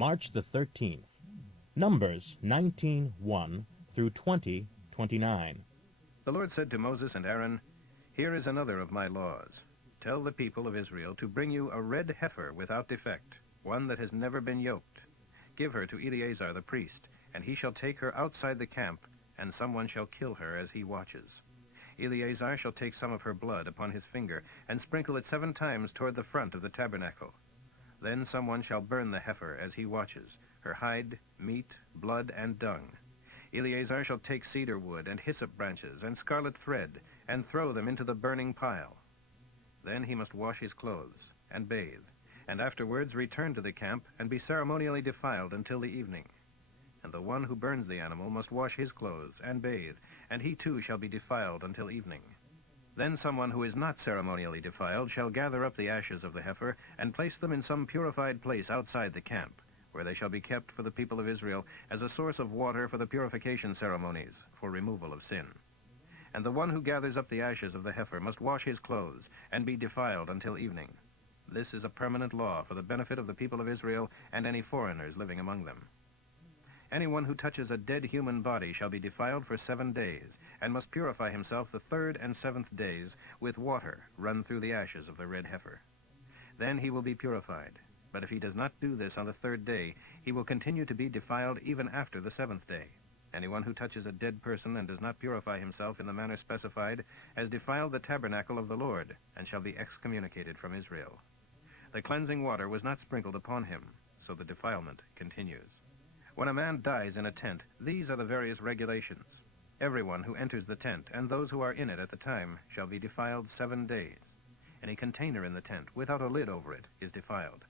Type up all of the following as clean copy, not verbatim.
March the 13th. Numbers 19:1 through 20:29. The Lord said to Moses and Aaron, "Here is another of my laws. Tell the people of Israel to bring you a red heifer without defect, one that has never been yoked. Give her to Eleazar the priest, and he shall take her outside the camp, and someone shall kill her as he watches. Eleazar shall take some of her blood upon his finger, and sprinkle it 7 times toward the front of the tabernacle. Then someone shall burn the heifer as he watches, her hide, meat, blood, and dung. Eleazar shall take cedar wood and hyssop branches and scarlet thread, and throw them into the burning pile. Then he must wash his clothes, and bathe, and afterwards return to the camp, and be ceremonially defiled until the evening. And the one who burns the animal must wash his clothes, and bathe, and he too shall be defiled until evening. Then someone who is not ceremonially defiled shall gather up the ashes of the heifer, and place them in some purified place outside the camp, where they shall be kept for the people of Israel as a source of water for the purification ceremonies, for removal of sin. And the one who gathers up the ashes of the heifer must wash his clothes, and be defiled until evening. This is a permanent law for the benefit of the people of Israel and any foreigners living among them. Anyone who touches a dead human body shall be defiled for 7 days, and must purify himself the 3rd and 7th days with water run through the ashes of the red heifer. Then he will be purified. But if he does not do this on the 3rd day, he will continue to be defiled even after the 7th day. Anyone who touches a dead person and does not purify himself in the manner specified has defiled the tabernacle of the Lord, and shall be excommunicated from Israel. The cleansing water was not sprinkled upon him, so the defilement continues. When a man dies in a tent, these are the various regulations. Everyone who enters the tent, and those who are in it at the time, shall be defiled 7 days. Any container in the tent, without a lid over it, is defiled.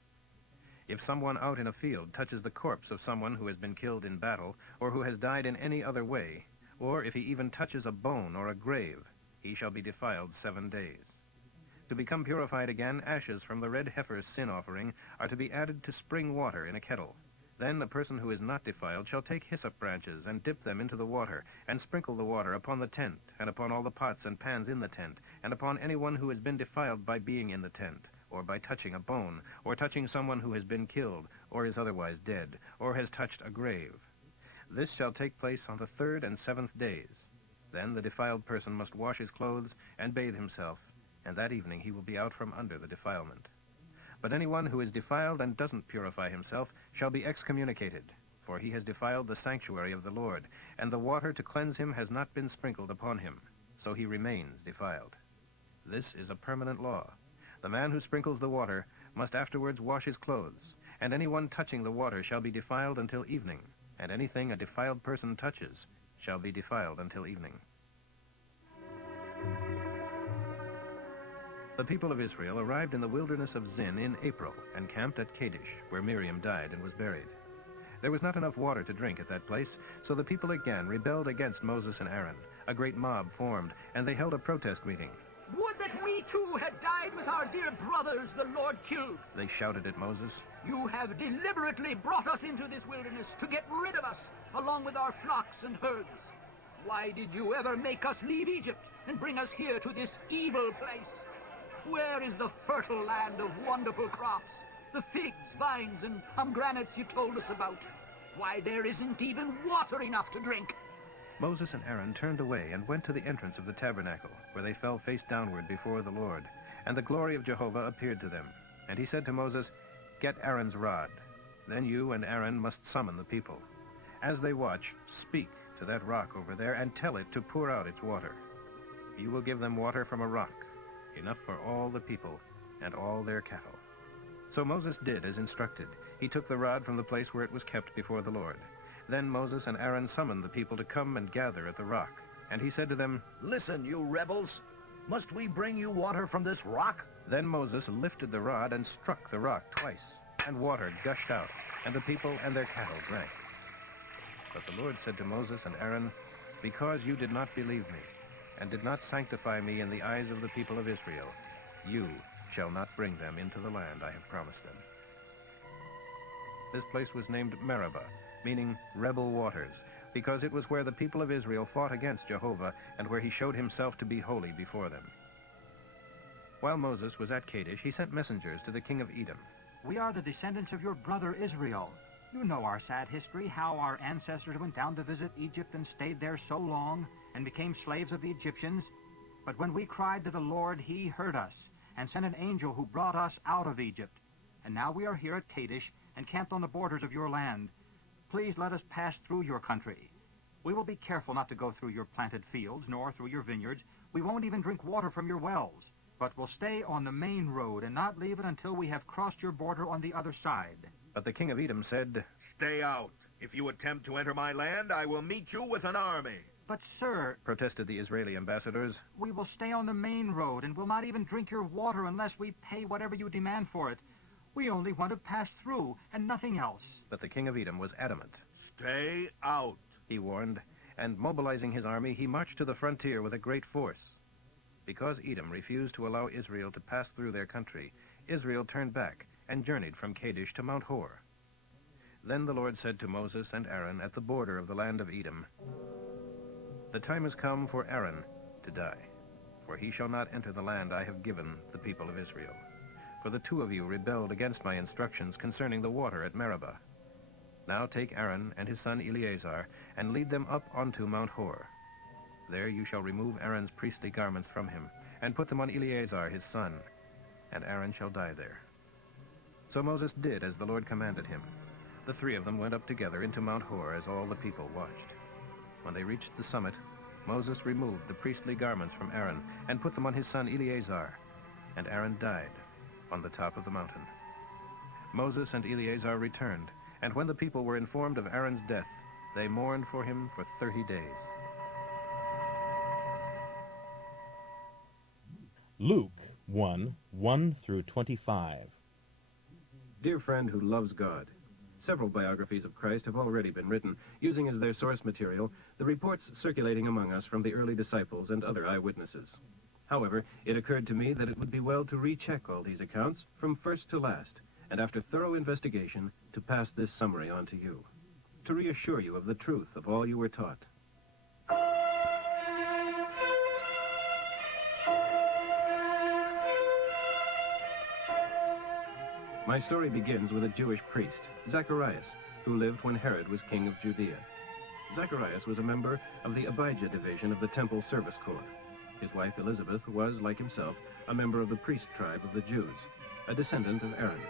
If someone out in a field touches the corpse of someone who has been killed in battle, or who has died in any other way, or if he even touches a bone or a grave, he shall be defiled 7 days. To become purified again, ashes from the red heifer's sin offering are to be added to spring water in a kettle. Then the person who is not defiled shall take hyssop branches and dip them into the water, and sprinkle the water upon the tent, and upon all the pots and pans in the tent, and upon anyone who has been defiled by being in the tent, or by touching a bone, or touching someone who has been killed, or is otherwise dead, or has touched a grave. This shall take place on the 3rd and 7th days. Then the defiled person must wash his clothes and bathe himself, and that evening he will be out from under the defilement. But anyone who is defiled and doesn't purify himself shall be excommunicated, for he has defiled the sanctuary of the Lord, and the water to cleanse him has not been sprinkled upon him, so he remains defiled. This is a permanent law. The man who sprinkles the water must afterwards wash his clothes, and anyone touching the water shall be defiled until evening, and anything a defiled person touches shall be defiled until evening. The people of Israel arrived in the wilderness of Zin in April and camped at Kadesh, where Miriam died and was buried. There was not enough water to drink at that place, so the people again rebelled against Moses and Aaron. A great mob formed, and they held a protest meeting. "Would that we too had died with our dear brothers the Lord killed," they shouted at Moses. "You have deliberately brought us into this wilderness to get rid of us, along with our flocks and herds. Why did you ever make us leave Egypt and bring us here to this evil place? Where is the fertile land of wonderful crops, the figs, vines, and pomegranates you told us about? Why, there isn't even water enough to drink." Moses and Aaron turned away and went to the entrance of the tabernacle, where they fell face downward before the Lord. And the glory of Jehovah appeared to them. And he said to Moses, "Get Aaron's rod. Then you and Aaron must summon the people. As they watch, speak to that rock over there and tell it to pour out its water. You will give them water from a rock, enough for all the people and all their cattle." So Moses did as instructed. He took the rod from the place where it was kept before the Lord. Then Moses and Aaron summoned the people to come and gather at the rock. And he said to them, "Listen, you rebels. Must we bring you water from this rock?" Then Moses lifted the rod and struck the rock twice, and water gushed out, and the people and their cattle drank. But the Lord said to Moses and Aaron, "Because you did not believe me, and did not sanctify me in the eyes of the people of Israel, you shall not bring them into the land I have promised them." This place was named Meribah, meaning rebel waters, because it was where the people of Israel fought against Jehovah, and where he showed himself to be holy before them. While Moses was at Kadesh, he sent messengers to the king of Edom. "We are the descendants of your brother Israel. You know our sad history, how our ancestors went down to visit Egypt and stayed there so long and became slaves of the Egyptians. But when we cried to the Lord, he heard us and sent an angel who brought us out of Egypt. And now we are here at Kadesh, encamped on the borders of your land. Please let us pass through your country. We will be careful not to go through your planted fields, nor through your vineyards. We won't even drink water from your wells, but we'll stay on the main road and not leave it until we have crossed your border on the other side. But the king of Edom said, Stay out. If you attempt to enter my land, I will meet you with an army. But, sir, protested the Israeli ambassadors. we will stay on the main road and will not even drink your water unless we pay whatever you demand for it. We only want to pass through and nothing else. But the king of Edom was adamant. Stay out. He warned, and mobilizing his army, he marched to the frontier with a great force. Because Edom refused to allow Israel to pass through their country, Israel turned back and journeyed from Kadesh to Mount Hor. Then the Lord said to Moses and Aaron at the border of the land of Edom, The time has come for Aaron to die, for he shall not enter the land I have given the people of Israel. For the two of you rebelled against my instructions concerning the water at Meribah. Now take Aaron and his son Eleazar and lead them up onto Mount Hor. There you shall remove Aaron's priestly garments from him and put them on Eleazar his son, and Aaron shall die there. So Moses did as the Lord commanded him. The three of them went up together into Mount Hor as all the people watched. When they reached the summit, Moses removed the priestly garments from Aaron and put them on his son Eleazar, and Aaron died on the top of the mountain. Moses and Eleazar returned, and when the people were informed of Aaron's death, they mourned for him for 30 days. Luke 1, 1 through 25. Dear friend who loves God, several biographies of Christ have already been written, using as their source material the reports circulating among us from the early disciples and other eyewitnesses. However, it occurred to me that it would be well to recheck all these accounts from first to last, and after thorough investigation, to pass this summary on to you, to reassure you of the truth of all you were taught. My story begins with a Jewish priest, Zacharias, who lived when Herod was king of Judea. Zacharias was a member of the Abijah division of the Temple Service Corps. His wife Elizabeth was, like himself, a member of the priest tribe of the Jews, a descendant of Aaron.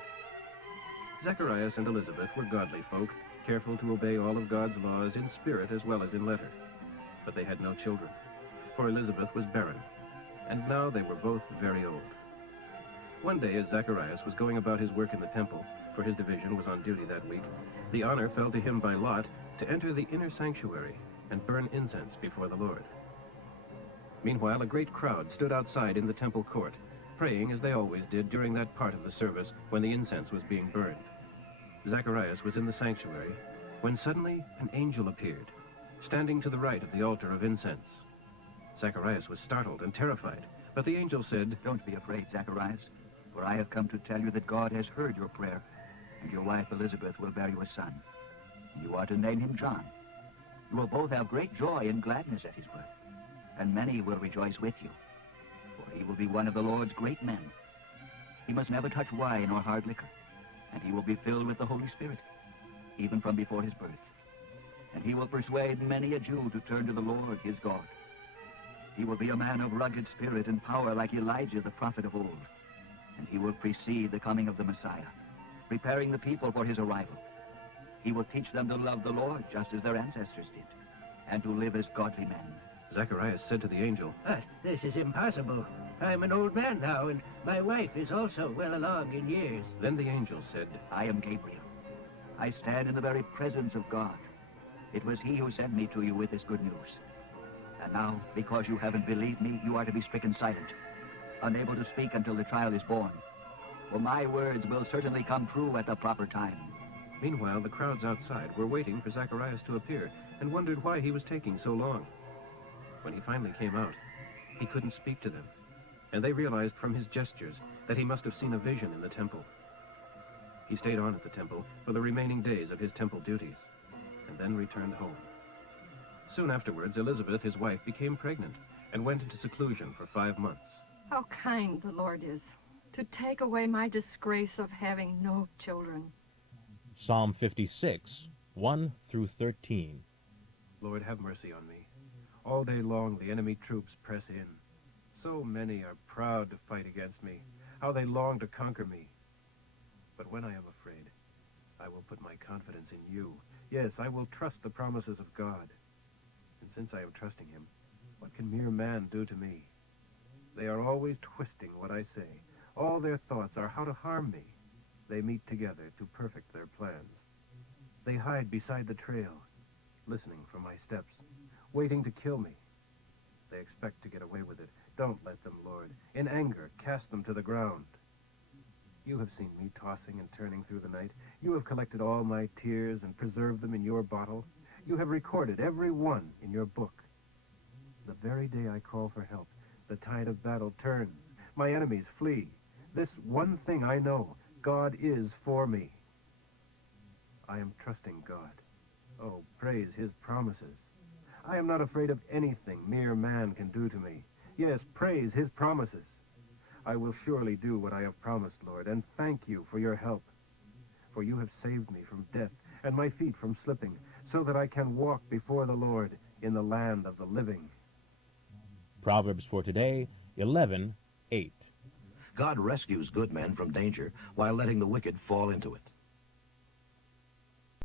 Zacharias and Elizabeth were godly folk, careful to obey all of God's laws in spirit as well as in letter. But they had no children, for Elizabeth was barren, and now they were both very old. One day, as Zacharias was going about his work in the temple, for his division was on duty that week, the honor fell to him by lot to enter the inner sanctuary and burn incense before the Lord. Meanwhile, a great crowd stood outside in the temple court, praying as they always did during that part of the service when the incense was being burned. Zacharias was in the sanctuary when suddenly an angel appeared, standing to the right of the altar of incense. Zacharias was startled and terrified, but the angel said, Don't be afraid, Zacharias, for I have come to tell you that God has heard your prayer, and your wife Elizabeth will bear you a son. You are to name him John. You will both have great joy and gladness at his birth, and many will rejoice with you, for he will be one of the Lord's great men. He must never touch wine or hard liquor, and he will be filled with the Holy Spirit, even from before his birth. And he will persuade many a Jew to turn to the Lord his God. He will be a man of rugged spirit and power like Elijah the prophet of old, and he will precede the coming of the Messiah, preparing the people for his arrival. He will teach them to love the Lord just as their ancestors did, and to live as godly men. Zacharias said to the angel, But this is impossible. I'm an old man now, and my wife is also well along in years. Then the angel said, I am Gabriel. I stand in the very presence of God. It was he who sent me to you with this good news. And now, because you haven't believed me, you are to be stricken silent, unable to speak until the child is born. For my words will certainly come true at the proper time. Meanwhile, the crowds outside were waiting for Zacharias to appear and wondered why he was taking so long. When he finally came out, he couldn't speak to them, and they realized from his gestures that he must have seen a vision in the temple. He stayed on at the temple for the remaining days of his temple duties, and then returned home. Soon afterwards, Elizabeth, his wife, became pregnant and went into seclusion for 5 months. How kind the Lord is, to take away my disgrace of having no children. Psalm 56, 1 through 13. Lord, have mercy on me. All day long the enemy troops press in. So many are proud to fight against me. How they long to conquer me. But when I am afraid, I will put my confidence in you. Yes, I will trust the promises of God. And since I am trusting him, what can mere man do to me? They are always twisting what I say. All their thoughts are how to harm me. They meet together to perfect their plans. They hide beside the trail, listening for my steps, waiting to kill me. They expect to get away with it. Don't let them, Lord. In anger, cast them to the ground. You have seen me tossing and turning through the night. You have collected all my tears and preserved them in your bottle. You have recorded every one in your book. The very day I call for help, the tide of battle turns. My enemies flee. This one thing I know, God is for me. I am trusting God. Oh, praise his promises. I am not afraid of anything mere man can do to me. Yes, praise his promises. I will surely do what I have promised, Lord, and thank you for your help. For you have saved me from death and my feet from slipping, so that I can walk before the Lord in the land of the living. Proverbs for today, 11:8. God rescues good men from danger while letting the wicked fall into it.